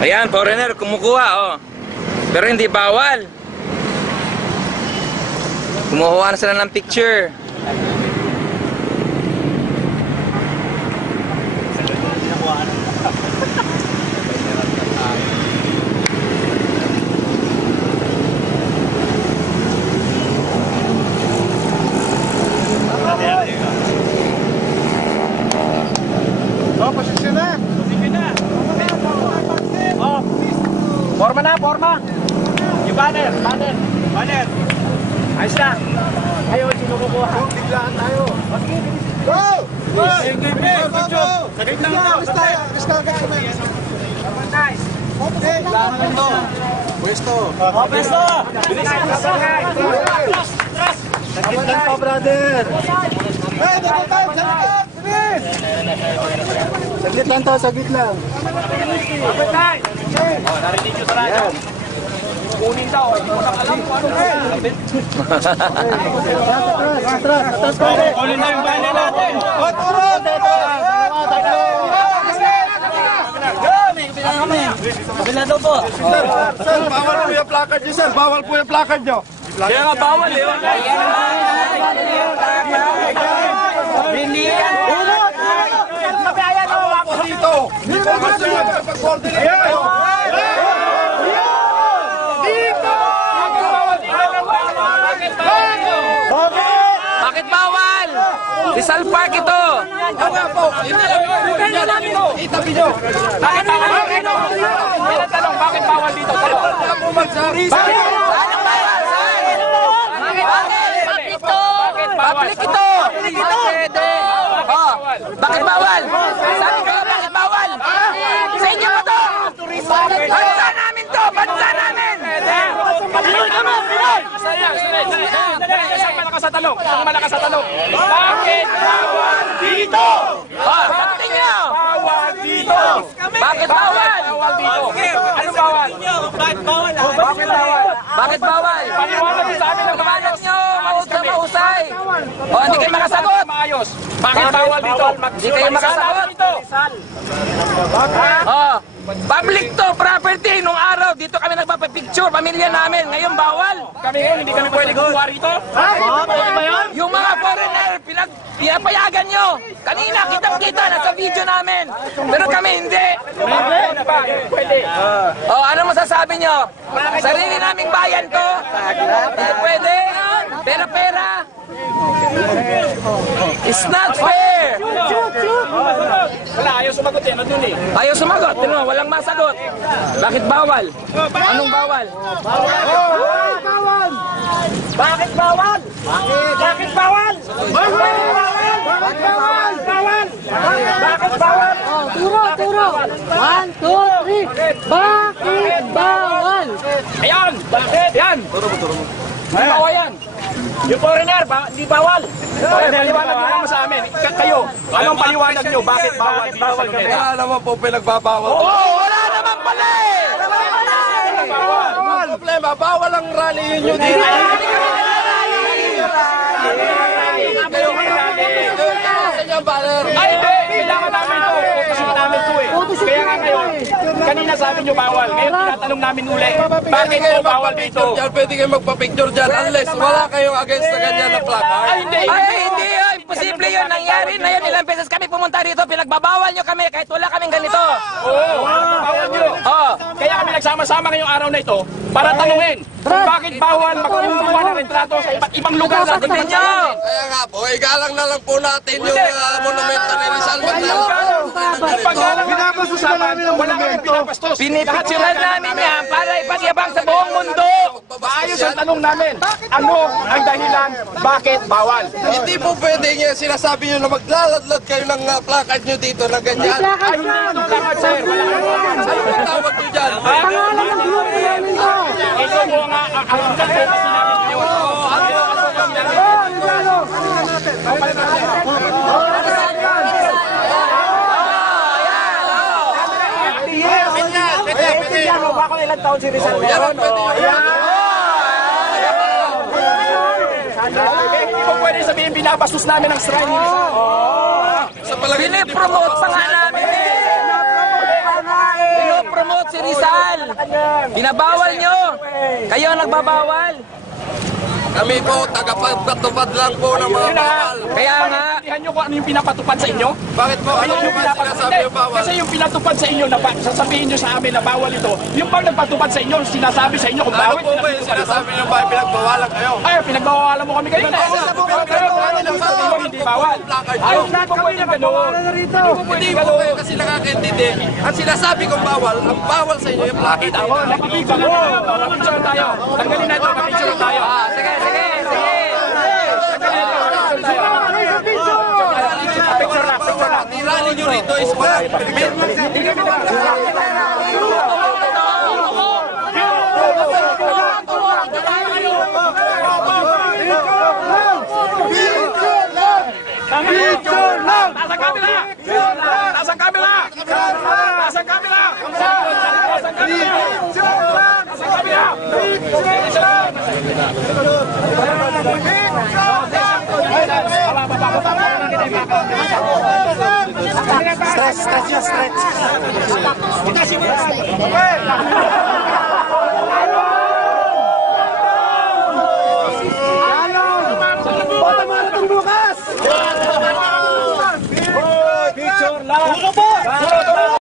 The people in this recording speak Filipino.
Ayan, foreigner, kumukuha, oh. Pero hindi bawal. Kumukuha na sila ng picture. Oh, posisyon na. Posisyon na. Oh, forma na, forma. Yung banner. Ayos na. Ayun, sino kukuha? Biglaan tayo. Go! Go! Go! Saglit lang ito. Alis tayo. Nice. Biglaan lang ito. Pwesto. Pwesto! Bilis na sa bahay. Saglit lang po, brother. Hey, dito tayo. Bilis! Saglit lang to, saglit lang. Oh, narinig nyo sa radyo. Kunin daw, hindi mo nakalam kung ano na yan. Atras, pare. Kunin na yung banner natin. Turun! Kabila daw po. Sir, bawal po yung placard nyo, sir. Bawal po yung placard nyo. Kaya nga bawal eh. Hindi yan. Ulot! Mabayan ako dito. Hindi ko gusto nyo pag-coordinate kayo. Bakit bawal? Rizal Park ito. Nga po. Itabi nyo. Bakit bawal dito? Tanong, bakit bawal dito? Bakit Public ito! Oh, bakit bawal? Sabi ko nga, bakit bawal? Sa inyo mo to! Bansa namin to! Bansa namin! Pinoy kami! Pinoy! Saan malakas sa tanong? Ang malakas sa tanong? Bakit bawal dito? Oh, sagutin nyo! Bawal dito! Bakit bawal? Bawal dito! Anong bawal? Bakit bawal? Bakit bawal? Bakit bawal? Paniwala din sa amin ang Kamanat nyo! Mahusay! Oh, hindi kayo makasagot! maayos. Bakit bawal dito? Hindi kayo makasagot! Oh, public to, property. Nung araw, dito kami nagpapapicture, pamilya namin. Ngayon, bawal. Kami ngayon, hindi kami pwede gumawa rito? Yung mga foreigner, pinapayagan nyo. Kanina, kitang-kita, nasa video namin. Pero kami, hindi. Pwede. Oh, ano masasabi nyo? Sarili naming bayan to. Hindi pwede. Pera-pera. It's not fair. Wala, ayaw sumagot yan. Nandun eh. Ayaw sumagot. Tino, walang masagot. Bakit bawal? Anong bawal? Bawal! Bakit bawal? Bakit bawal? Bakit bawal? Bakit bawal? Turo. 1, 2, 3. Bakit bawal? Ayan! Bakit? Yan! Di bawal yan. Yung foreigner, di bawal. Paliwanag nyo naman sa amin. Kayo, anong paliwanag nyo? Bakit bawal dito sa Luneta? Wala naman po pinagbabawal. Oo, wala naman pala eh! Bawal! Problema, bawal ang rally nyo dito. Ay, hindi! Kailangan namin ito. Utusin namin ito eh. Kaya nga ngayon, kanina sabi nyo bawal. Ngayon tinatanong namin ulit, bakit po bawal dito? Pwede kayo magpa-picture dyan unless wala kayong against na ganyan na placard. Ay, hindi! Ay, hindi yun. Imposible yun. Nangyari na yun. Ilang beses kami pumunta rito. Pinagbabawal nyo kami kahit wala kaming ganito. Oo, bawal nyo. Oh. Kaya kami nagsama-sama ngayong araw na ito para tanungin kung bakit bawal magkumuha ng retrato sa iba't ibang lugar sa ating bansa. Kaya nga po, igalang na lang po natin yung monumento ni Rizal. Pinapastos namin ang wala kami pinapastos. Pinipicturean namin yan para ipagyabang sa buong mundo. Maayos ang tanong namin, ano ang dahilan bakit bawal? Hindi po pwede nga sinasabi nyo na maglaladlad kayo ng placard nyo dito na ganyan. Ay, hindi ito lakad, sir. Wala kang lakad. Ano ang tawag nyo dyan? Pangalan ng grupo namin to. Ito po nga ang focus namin ngayon. Bako ilang taon si Rizal Moron? Hindi mo pwede sabihin binabastos namin ang shrine ni Rizal. Sa palagay nyo, Pinipromote pa nga namin eh. pinopromote si Rizal. Binabawal nyo. Kayo ang nagbabawal. Kami po, tagapagpatupad lang po ng mga bawal. Kaya nga, Sabihan nyo kung ano yung pinapatupad sa inyo. Bakit po? Ano Ayun yung sinasabi yung bawal? Kasi yung pinatupad sa inyo, na sasabihin nyo sa amin na bawal ito, yung bang nagpatupad sa inyo, sinasabi sa inyo kung Ano bakit po ba yung sinasabi nyo ba pinagbawalan kayo? Ay, pinagbawalan mo kami kayo na. Hindi bawal. Ay, hindi po pwede gano'n. Hindi po kayo kasi nakakaintindi. Ang sinasabi kong bawal, ang bawal sa inyo yung plakit. Nakipicture mo. Nakipicture tayo. Tanggalin na ito, nakipicture tayo. sige, sige, sige. Picture na, picture na. Tirali nyo rito is walang permit. Picture lang! Taas ang kamera! Taas ang kamera! Taas ang kamera! Taas ang kamera! Taas ang kamera! Picture lang!